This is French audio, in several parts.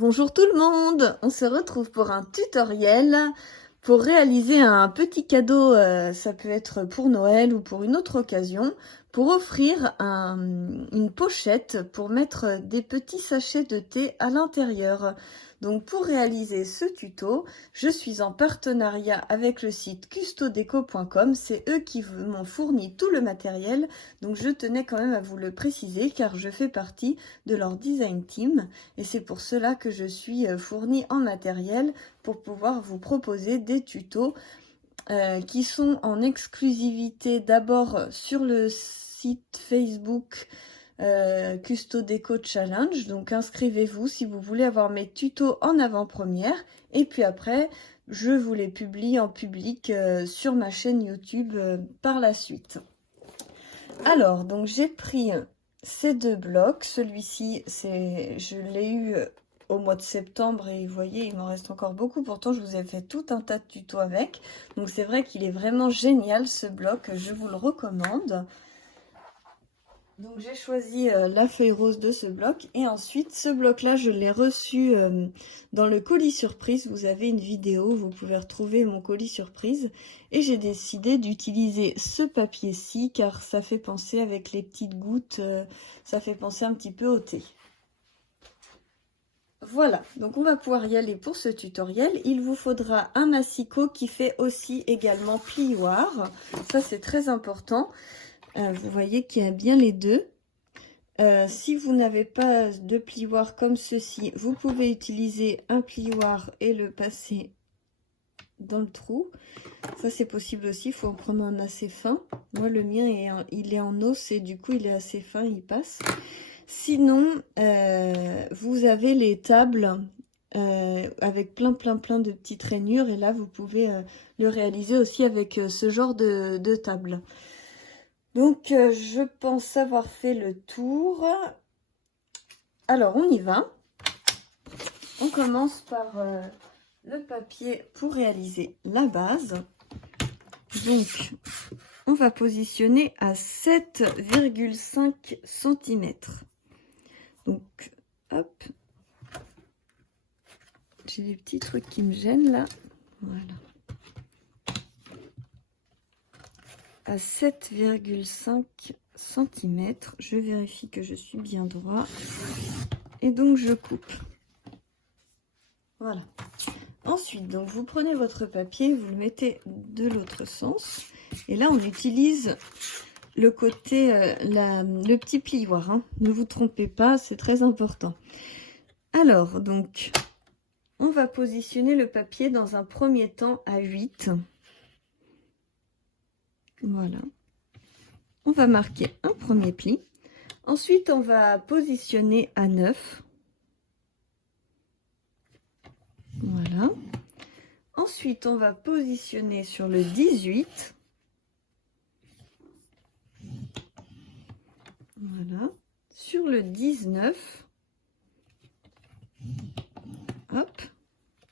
Bonjour tout le monde, on se retrouve pour un tutoriel pour réaliser un petit cadeau, ça peut être pour Noël ou pour une autre occasion, pour offrir une pochette pour mettre des petits sachets de thé à l'intérieur. Donc pour réaliser ce tuto, je suis en partenariat avec le site custodeco.com, c'est eux qui m'ont fourni tout le matériel, donc je tenais quand même à vous le préciser car je fais partie de leur design team et c'est pour cela que je suis fournie en matériel pour pouvoir vous proposer des tutos qui sont en exclusivité d'abord sur le site Facebook Custo Déco Challenge. Donc inscrivez-vous si vous voulez avoir mes tutos en avant-première. Et puis après, je vous les publie en public sur ma chaîne YouTube par la suite. Alors, donc j'ai pris ces deux blocs. Celui-ci, je l'ai eu au mois de septembre et vous voyez, il m'en reste encore beaucoup. Pourtant, je vous ai fait tout un tas de tutos avec. Donc c'est vrai qu'il est vraiment génial ce bloc, je vous le recommande. Donc j'ai choisi la feuille rose de ce bloc et ensuite ce bloc là je l'ai reçu dans le colis surprise. Vous avez une vidéo, vous pouvez retrouver mon colis surprise et j'ai décidé d'utiliser ce papier-ci car ça fait penser avec les petites gouttes, ça fait penser un petit peu au thé. Voilà, donc on va pouvoir y aller pour ce tutoriel. Il vous faudra un massicot qui fait aussi également plioir, ça c'est très important. Vous voyez qu'il y a bien les deux. Si vous n'avez pas de plioir comme ceci, vous pouvez utiliser un plioir et le passer dans le trou. Ça c'est possible aussi, il faut en prendre un assez fin. Moi le mien il est en os et du coup il est assez fin, il passe. Sinon, vous avez les tables avec plein de petites rainures et là vous pouvez le réaliser aussi avec ce genre de table. Donc, je pense avoir fait le tour. Alors, on y va. On commence par le papier pour réaliser la base. Donc, on va positionner à 7,5 cm. Donc, hop. J'ai des petits trucs qui me gênent là. Voilà. À 7,5 cm. Je vérifie que je suis bien droit. Et donc, je coupe. Voilà. Ensuite, donc vous prenez votre papier, vous le mettez de l'autre sens. Et là, on utilise le côté, le petit plioir. Hein. Ne vous trompez pas, c'est très important. Alors, donc, on va positionner le papier dans un premier temps à 8. Voilà. On va marquer un premier pli. Ensuite, on va positionner à 9. Voilà. Ensuite, on va positionner sur le 18. Voilà. Sur le 19. Hop.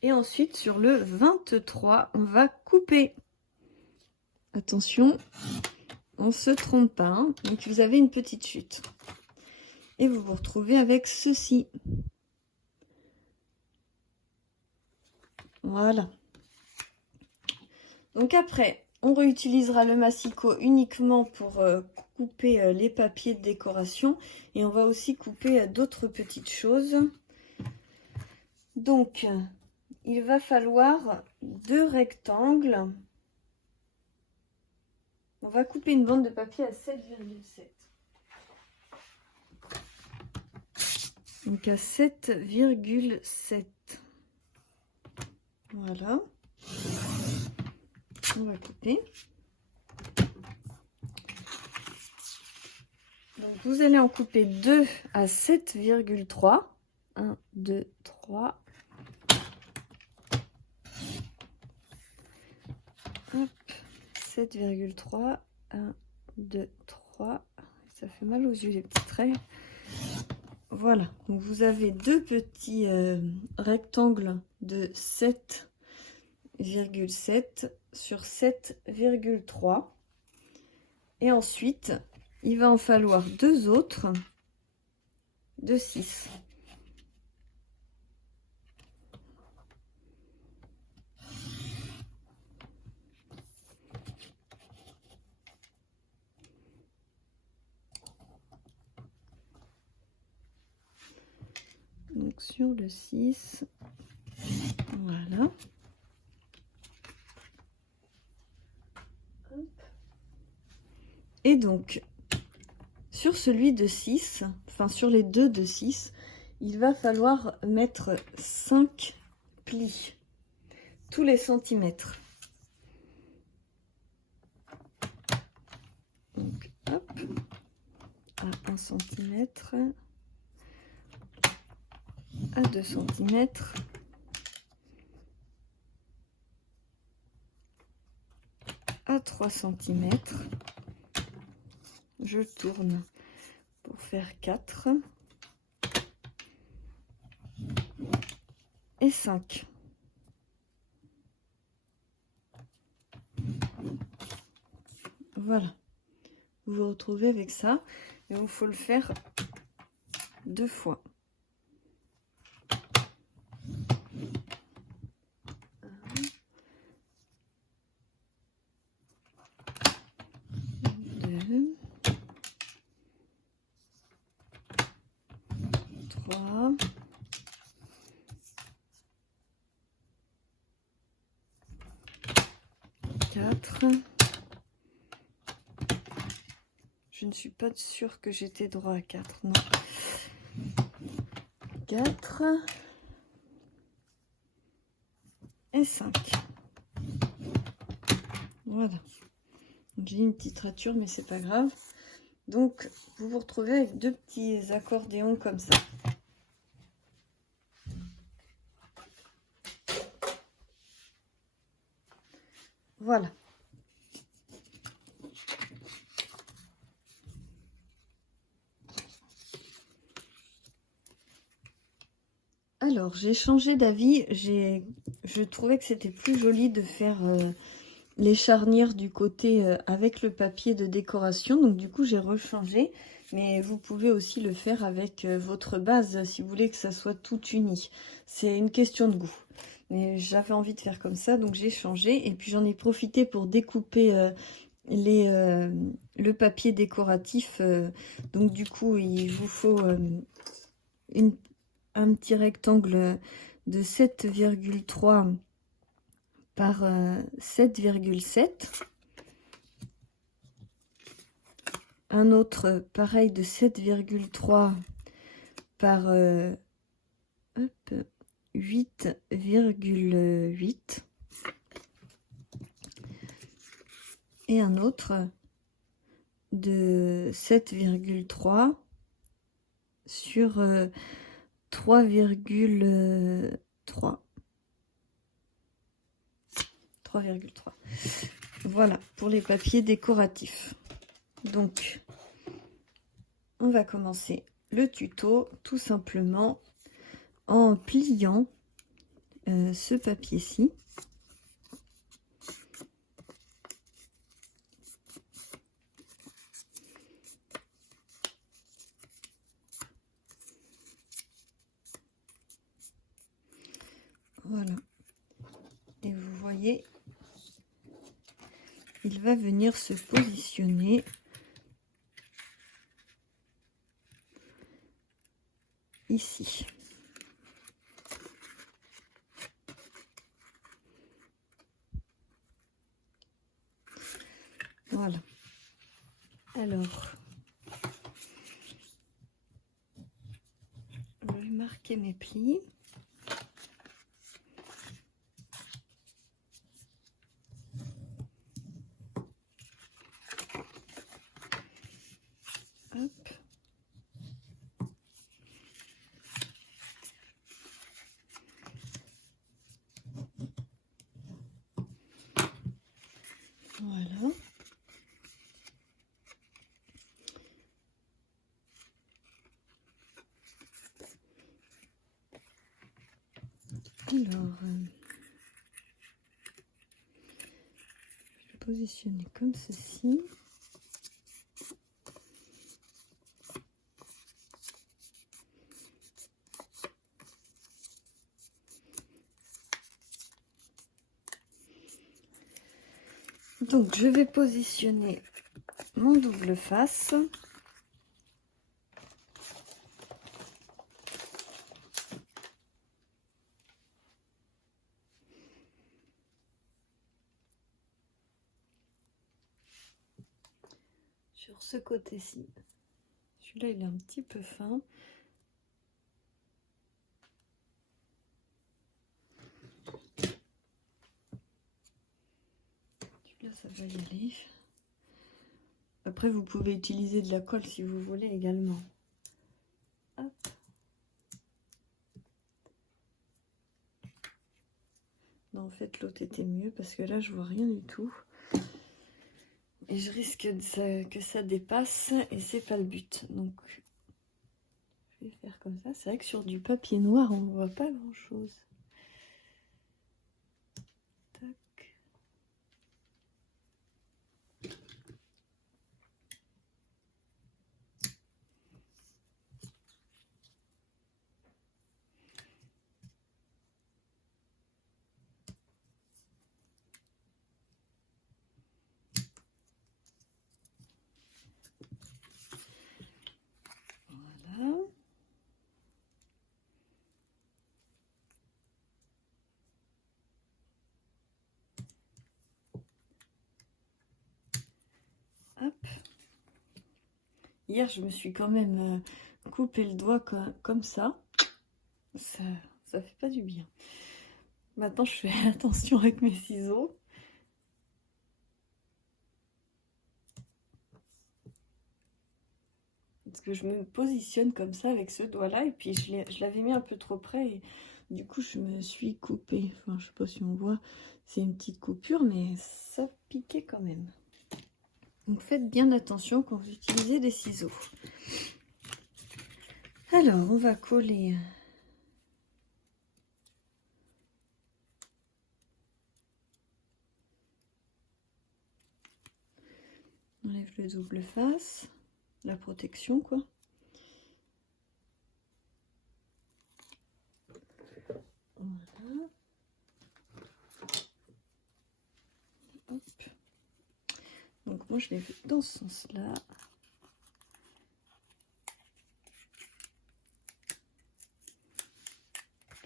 Et ensuite, sur le 23, on va couper. Attention, on ne se trompe pas. Hein. Donc, vous avez une petite chute. Et vous vous retrouvez avec ceci. Voilà. Donc après, on réutilisera le massicot uniquement pour couper les papiers de décoration. Et on va aussi couper d'autres petites choses. Donc, il va falloir 2 rectangles. On va couper une bande de papier à 7,7. Donc à 7,7. Voilà. On va couper. Donc vous allez en couper 2 à 7,3. 1, 2, 3. Hop. 7,3. 1, 2, 3. Ça fait mal aux yeux les petits traits. Voilà, donc vous avez 2 petits rectangles de 7,7 sur 7,3. Et ensuite, il va en falloir 2 autres de 6. Donc sur le 6, voilà. Et donc, sur celui de 6, enfin sur les deux de 6, il va falloir mettre 5 plis, tous les centimètres. Donc, hop, à 1 cm, à 2 cm, à 3 cm. Je tourne pour faire 4 et 5. Voilà, vous vous retrouvez avec ça, et il faut le faire 2 fois. Deux, 3, 4. Je ne suis pas sûre que j'étais droit à 4, non. 4 et 5. Voilà. J'ai une petite rature, mais c'est pas grave. Donc, vous vous retrouvez avec 2 petits accordéons comme ça. Voilà. Alors, j'ai changé d'avis. Je trouvais que c'était plus joli de faire les charnières du côté avec le papier de décoration. Donc, du coup, j'ai rechangé. Mais vous pouvez aussi le faire avec votre base si vous voulez que ça soit tout uni. C'est une question de goût. Mais j'avais envie de faire comme ça, donc j'ai changé. Et puis, j'en ai profité pour découper le papier décoratif. Donc, du coup, il vous faut un petit rectangle de 7,3 par 7,7. Un autre pareil de 7,3 par 8,8. Et un autre de 7,3 sur 3,3. 3,3. Voilà pour les papiers décoratifs. Donc, on va commencer le tuto tout simplement en pliant ce papier-ci. Voilà. Et vous voyez, il va venir se positionner ici. Voilà. Alors, je vais marquer mes plis. Hop. Voilà. Alors, je vais positionner comme ceci. Donc, je vais positionner mon double face. sur ce côté-ci. Celui-là, il est un petit peu fin. Celui-là, ça va y aller. Après, vous pouvez utiliser de la colle si vous voulez également. Hop. Non, en fait, l'autre était mieux parce que là, je vois rien du tout. Et je risque que ça dépasse et c'est pas le but. Donc, je vais faire comme ça. C'est vrai que sur du papier noir, on ne voit pas grand-chose. Tac. Voilà. Hop. Hier, je me suis quand même coupé le doigt comme ça. Ça fait pas du bien. Maintenant, je fais attention avec mes ciseaux. Parce que je me positionne comme ça avec ce doigt-là. Et puis, je l'avais mis un peu trop près. Et du coup, je me suis coupée. Enfin, je sais pas si on voit. C'est une petite coupure, mais ça piquait quand même. Donc, faites bien attention quand vous utilisez des ciseaux. Alors, on va coller... On enlève le double face, la protection quoi. Voilà. Hop. Donc moi je l'ai fait dans ce sens-là.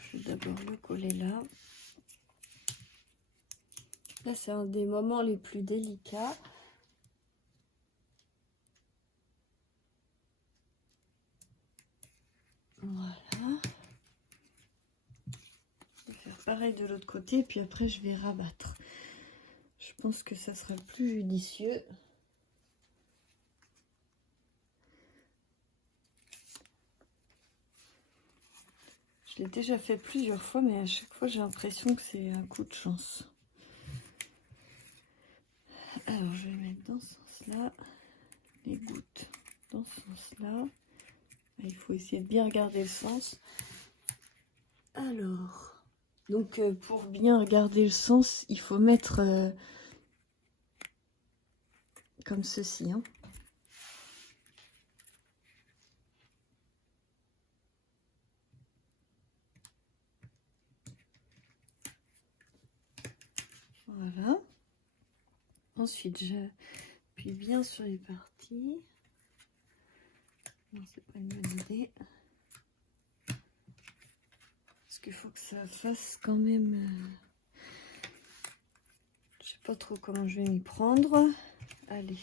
Je vais d'abord le coller là. Là c'est un des moments les plus délicats. Voilà. Je vais faire pareil de l'autre côté et puis après je vais rabattre. Je pense que ça sera plus judicieux. Je l'ai déjà fait plusieurs fois, mais à chaque fois j'ai l'impression que c'est un coup de chance. Alors je vais mettre dans ce sens-là, les gouttes dans ce sens-là. Il faut essayer de bien regarder le sens. Alors, donc pour bien regarder le sens, il faut mettre comme ceci. Hein. Voilà. Ensuite, j'appuie bien sur les parties. Non, c'est pas une bonne idée. Parce qu'il faut que ça fasse quand même... Je sais pas trop comment je vais m'y prendre. Allez.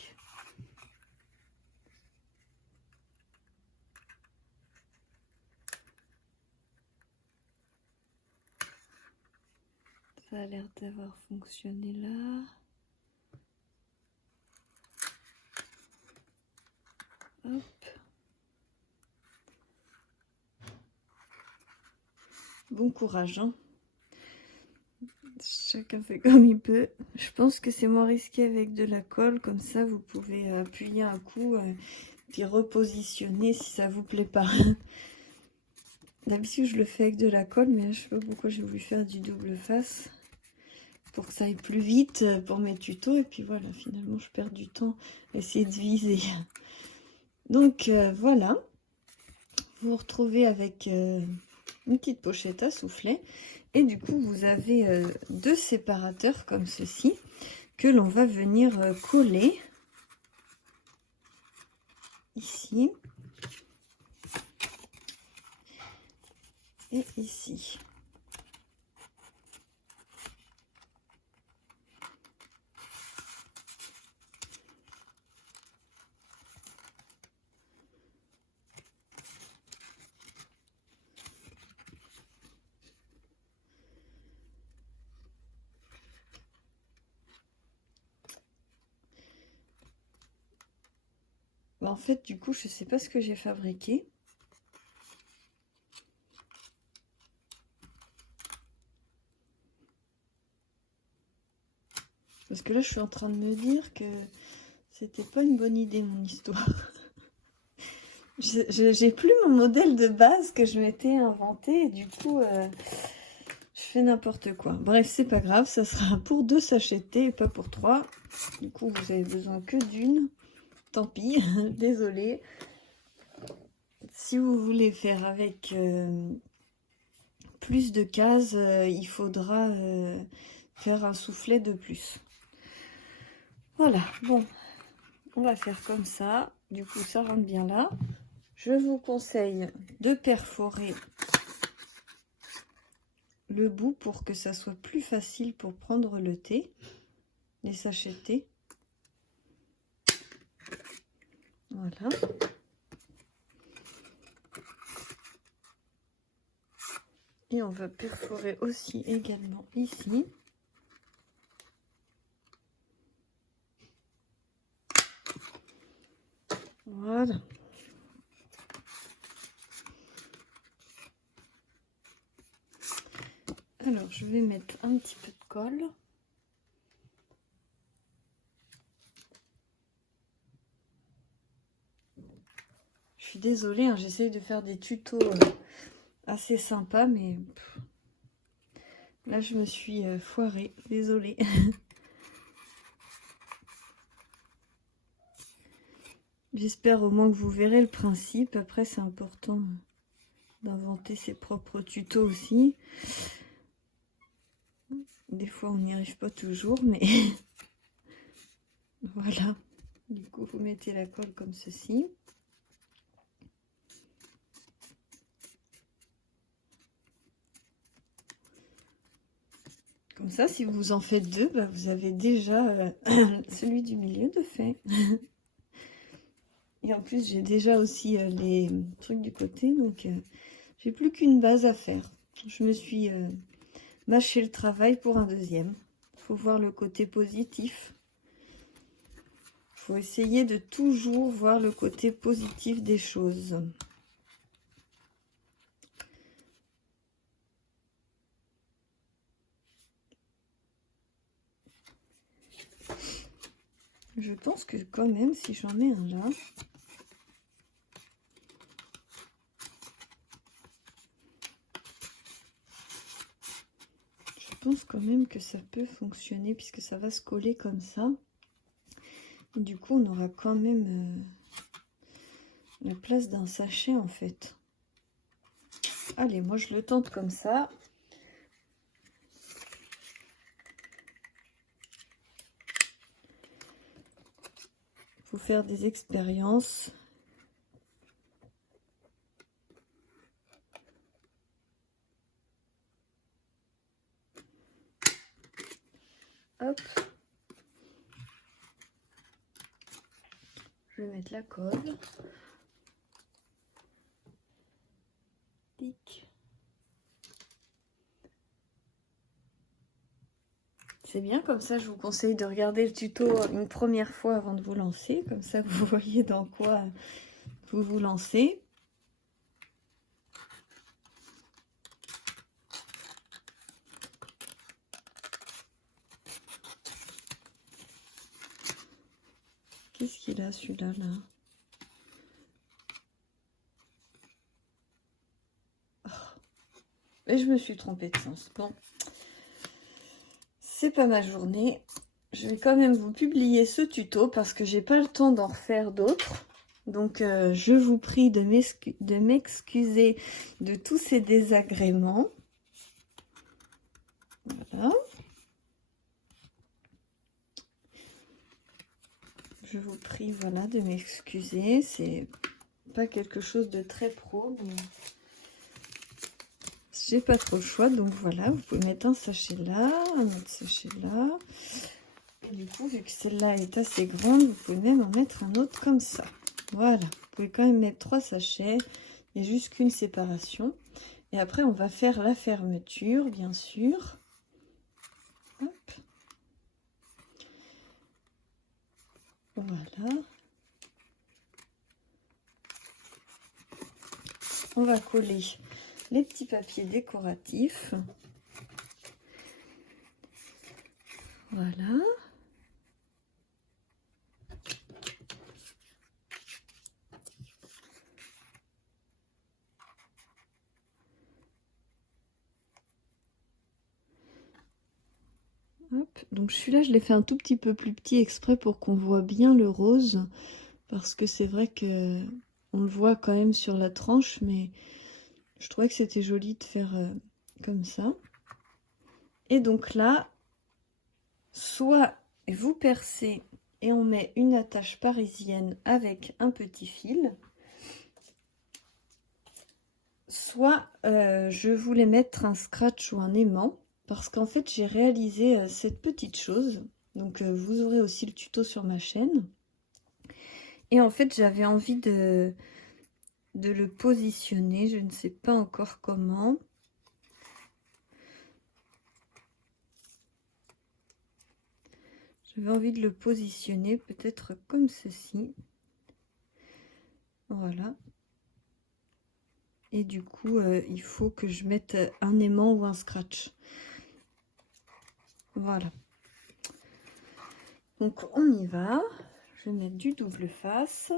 Ça a l'air d'avoir fonctionné là. Hop. Bon courage, hein. Chacun fait comme il peut. Je pense que c'est moins risqué avec de la colle. Comme ça, vous pouvez appuyer un coup puis repositionner si ça vous plaît pas. D'habitude, je le fais avec de la colle, mais je sais pas pourquoi j'ai voulu faire du double face. Pour que ça aille plus vite pour mes tutos. Et puis voilà, finalement, je perds du temps à essayer de viser. Donc voilà. Vous vous retrouvez avec une petite pochette à soufflet. Et du coup, vous avez deux séparateurs comme ceci que l'on va venir coller ici et ici. en fait, du coup, je sais pas ce que j'ai fabriqué. Parce que là, je suis en train de me dire que c'était pas une bonne idée, mon histoire. J'ai plus mon modèle de base que je m'étais inventé. Et du coup, je fais n'importe quoi. Bref, c'est pas grave. Ça sera pour 2 sachets de thé et pas pour 3. Du coup, vous avez besoin que d'une. Tant pis, désolée. Si vous voulez faire avec plus de cases, il faudra faire un soufflet de plus. Voilà, bon, on va faire comme ça. Du coup, ça rentre bien là. Je vous conseille de perforer le bout pour que ça soit plus facile pour prendre le thé, les sachets de thé. Voilà. Et on va perforer aussi également ici. Voilà. Alors, je vais mettre un petit peu de colle. Je suis désolée, hein, j'essaye de faire des tutos assez sympas, mais là, je me suis foirée. Désolée. J'espère au moins que vous verrez le principe. Après, c'est important d'inventer ses propres tutos aussi. Des fois, on n'y arrive pas toujours, mais voilà. Du coup, vous mettez la colle comme ceci. Comme ça, si vous en faites 2, bah, vous avez déjà celui du milieu de fait. Et en plus, j'ai déjà aussi les trucs du côté, donc j'ai plus qu'une base à faire. Je me suis mâché le travail pour un deuxième. Il faut voir le côté positif. Il faut essayer de toujours voir le côté positif des choses. Je pense que quand même, si j'en mets un là... Je pense quand même que ça peut fonctionner puisque ça va se coller comme ça. Et du coup, on aura quand même la place d'un sachet en fait. Allez, moi je le tente comme ça. Il faut faire des expériences. Hop. Je vais mettre la colle. Tic. C'est bien, comme ça je vous conseille de regarder le tuto une première fois avant de vous lancer. Comme ça vous voyez dans quoi vous vous lancez. Qu'est-ce qu'il a celui-là là? Et je me suis trompée de sens. Bon, c'est pas ma journée. Je vais quand même vous publier ce tuto parce que j'ai pas le temps d'en refaire d'autres. Donc, je vous prie de m'excuser de tous ces désagréments. Voilà. Je vous prie, voilà, de m'excuser. C'est pas quelque chose de très pro, mais j'ai pas trop le choix. Donc voilà, vous pouvez mettre un sachet là, un autre sachet là. Et du coup, vu que celle-là est assez grande, vous pouvez même en mettre un autre comme ça. Voilà, vous pouvez quand même mettre 3 sachets. Il y a juste qu'une séparation. Et après, on va faire la fermeture, bien sûr. Hop. Voilà. on va coller les petits papiers décoratifs. Voilà. Hop. Donc celui-là, je l'ai fait un tout petit peu plus petit exprès pour qu'on voit bien le rose. Parce que c'est vrai que on le voit quand même sur la tranche, mais je trouvais que c'était joli de faire comme ça. Et donc là, soit vous percez et on met une attache parisienne avec un petit fil, soit je voulais mettre un scratch ou un aimant, parce qu'en fait j'ai réalisé cette petite chose. Donc vous aurez aussi le tuto sur ma chaîne. Et en fait j'avais envie de le positionner, je ne sais pas encore comment. J'avais envie de le positionner peut-être comme ceci. Voilà. Et du coup, il faut que je mette un aimant ou un scratch. Voilà. Donc on y va. Je vais mettre du double face.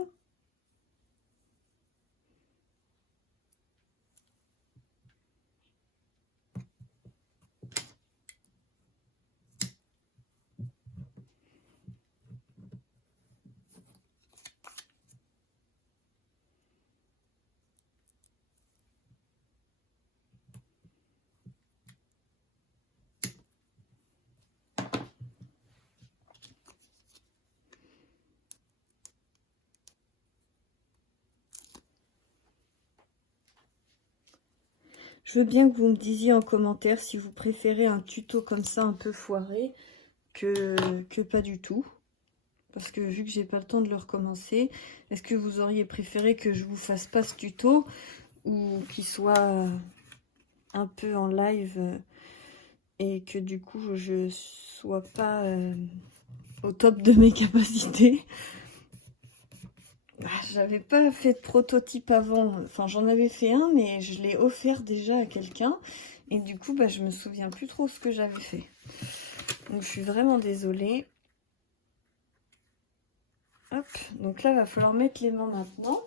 Je veux bien que vous me disiez en commentaire si vous préférez un tuto comme ça un peu foiré que pas du tout. Parce que vu que j'ai pas le temps de le recommencer, est-ce que vous auriez préféré que je vous fasse pas ce tuto ou qu'il soit un peu en live et que du coup je sois pas au top de mes capacités? J'avais pas fait de prototype avant, enfin j'en avais fait un mais je l'ai offert déjà à quelqu'un et du coup je me souviens plus trop ce que j'avais fait. Donc je suis vraiment désolée. Hop, donc là va falloir mettre les mains maintenant.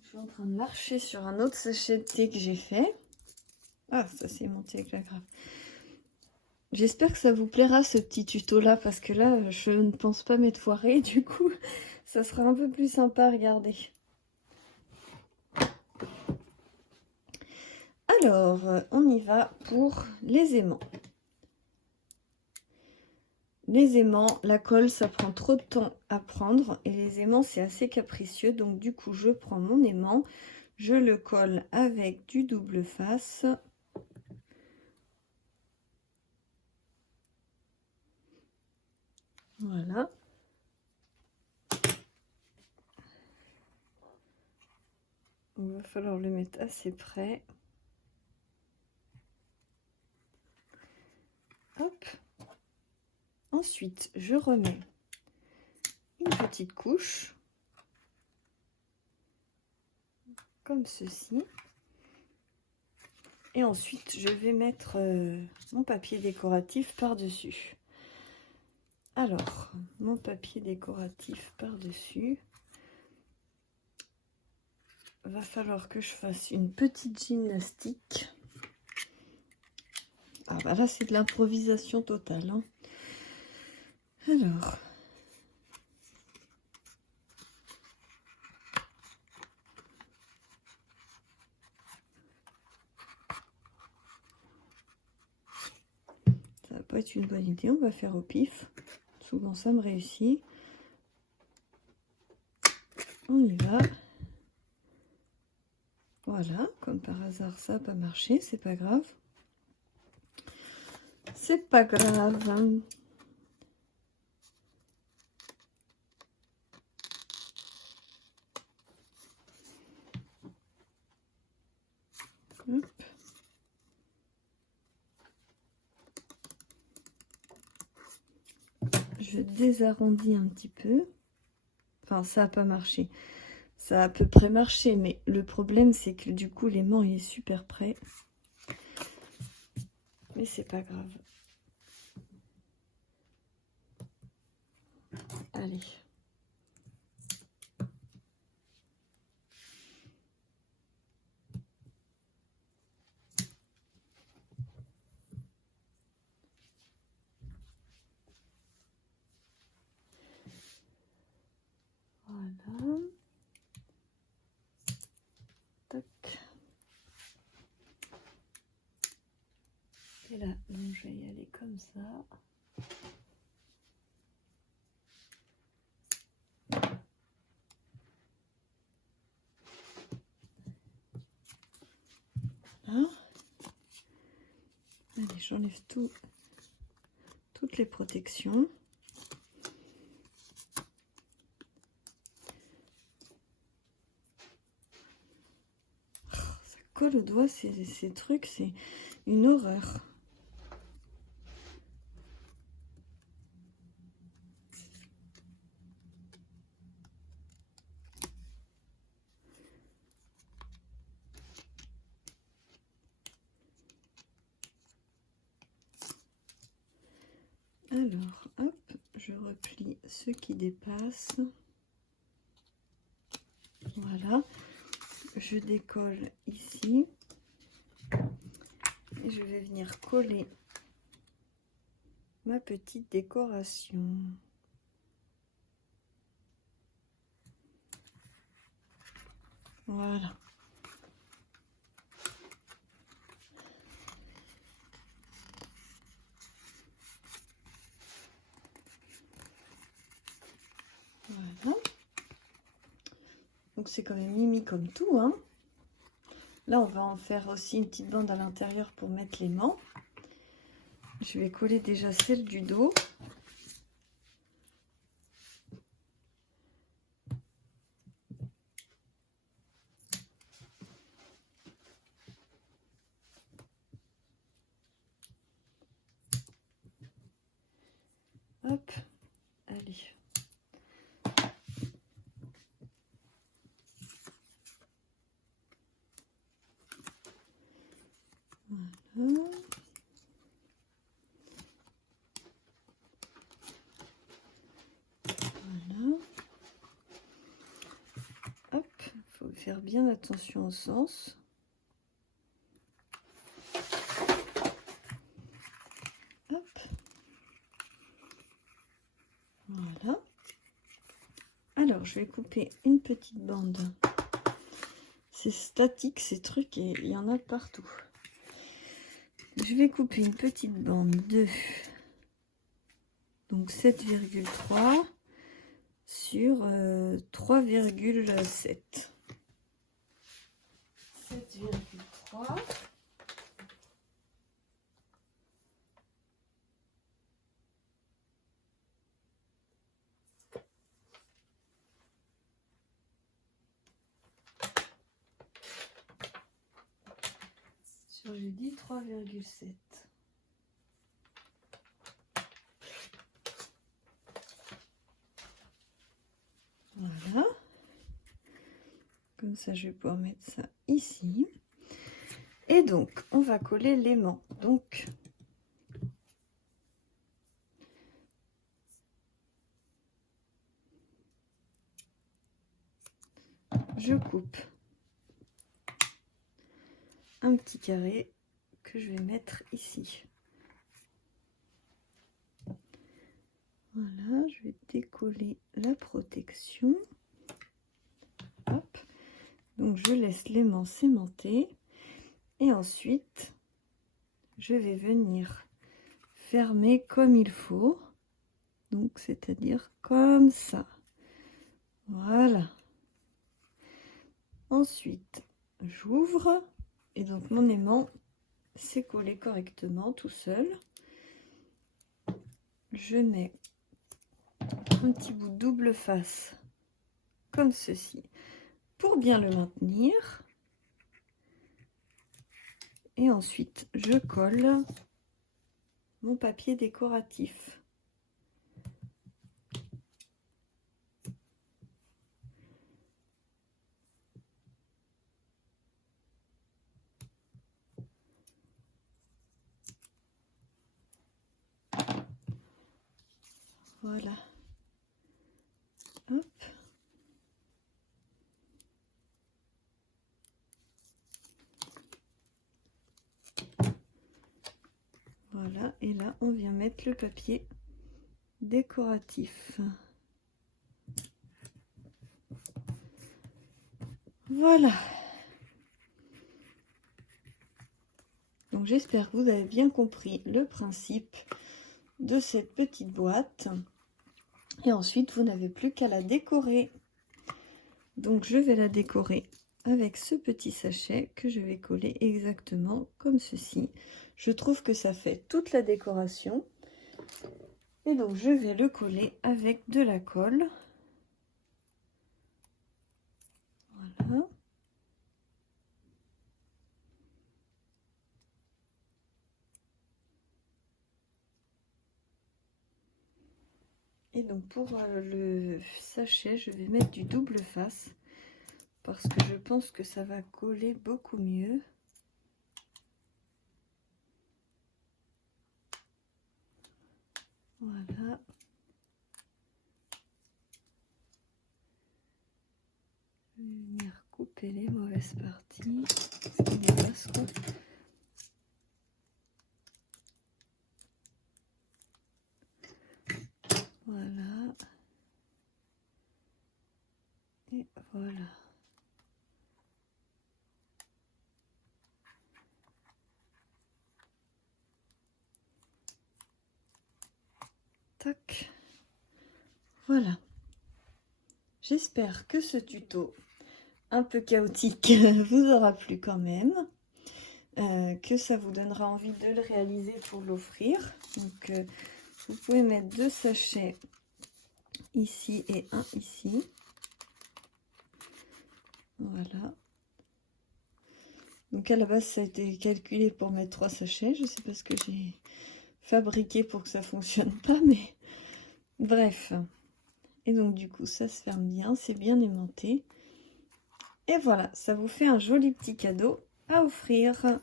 Je suis en train de marcher sur un autre sachet de thé que j'ai fait. Ah, ça s'est monté avec la grappe. J'espère que ça vous plaira ce petit tuto là parce que là je ne pense pas m'être foirée, du coup ça sera un peu plus sympa à regarder. Alors on y va pour les aimants. Les aimants, la colle ça prend trop de temps à prendre et les aimants c'est assez capricieux, donc du coup je prends mon aimant, je le colle avec du double face. Voilà. Il va falloir le mettre assez près. Hop. Ensuite, je remets une petite couche. Comme ceci. Et ensuite, je vais mettre mon papier décoratif par-dessus. Alors, mon papier décoratif par-dessus. Va falloir que je fasse une petite gymnastique. Ah bah là c'est de l'improvisation totale, hein. Alors ça va pas être une bonne idée, on va faire au pif. Souvent ça me réussit. On y va. Voilà, comme par hasard ça n'a pas marché, c'est pas grave. C'est pas grave. Hop. Je désarrondis un petit peu. Enfin, ça n'a pas marché. Ça a à peu près marché, mais le problème, c'est que du coup, l'aimant il est super près. Mais c'est pas grave. Allez. Voilà. Tac. Et là, donc je vais y aller comme ça. Voilà. Allez, j'enlève toutes les protections. Oh, ça colle au doigt, ces trucs, c'est une horreur. Alors, hop, je replie ce qui dépasse. Voilà. Je décolle ici. Et je vais venir coller ma petite décoration. Voilà. Voilà. Donc c'est quand même mimi comme tout, hein. Là, on va en faire aussi une petite bande à l'intérieur pour mettre l'aimant. Je vais coller déjà celle du dos. Hop, allez. Voilà. Voilà. Hop, il faut faire bien attention au sens. Hop. Voilà. Alors, je vais couper une petite bande. C'est statique ces trucs et il y en a partout. Je vais couper une petite bande de donc 7,3 sur 3,7. 7,3. J'ai dit 3,7. Voilà. Comme ça, je vais pouvoir mettre ça ici. Et donc, on va coller l'aimant. Donc, je coupe un petit carré que je vais mettre ici. Voilà, je vais décoller la protection. Hop. Donc, je laisse l'aimant s'aimanter. Et ensuite, je vais venir fermer comme il faut. Donc, c'est-à-dire comme ça. Voilà. Ensuite, j'ouvre. Et donc, mon aimant s'est collé correctement tout seul. Je mets un petit bout de double face comme ceci pour bien le maintenir. Et ensuite, je colle mon papier décoratif. Voilà. Hop. Voilà, et là on vient mettre le papier décoratif. Voilà. Donc j'espère que vous avez bien compris le principe de cette petite boîte. Et ensuite vous n'avez plus qu'à la décorer. Donc je vais la décorer avec ce petit sachet que je vais coller exactement comme ceci. Je trouve que ça fait toute la décoration. Et donc je vais le coller avec de la colle. Voilà. Et donc pour le sachet, je vais mettre du double face parce que je pense que ça va coller beaucoup mieux. Voilà. Je vais venir couper les mauvaises parties. Ce qui dépasse, quoi. Voilà. Et voilà. Tac. Voilà. J'espère que ce tuto un peu chaotique vous aura plu quand même. Que ça vous donnera envie de le réaliser pour l'offrir. Donc vous pouvez mettre 2 sachets ici et un ici. Voilà. Donc à la base ça a été calculé pour mettre 3 sachets. Je sais pas ce que j'ai fabriqué pour que ça fonctionne pas, mais bref. Et donc du coup ça se ferme bien, c'est bien aimanté. Et voilà, ça vous fait un joli petit cadeau à offrir.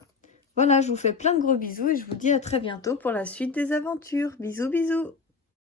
Voilà, je vous fais plein de gros bisous et je vous dis à très bientôt pour la suite des aventures. Bisous bisous.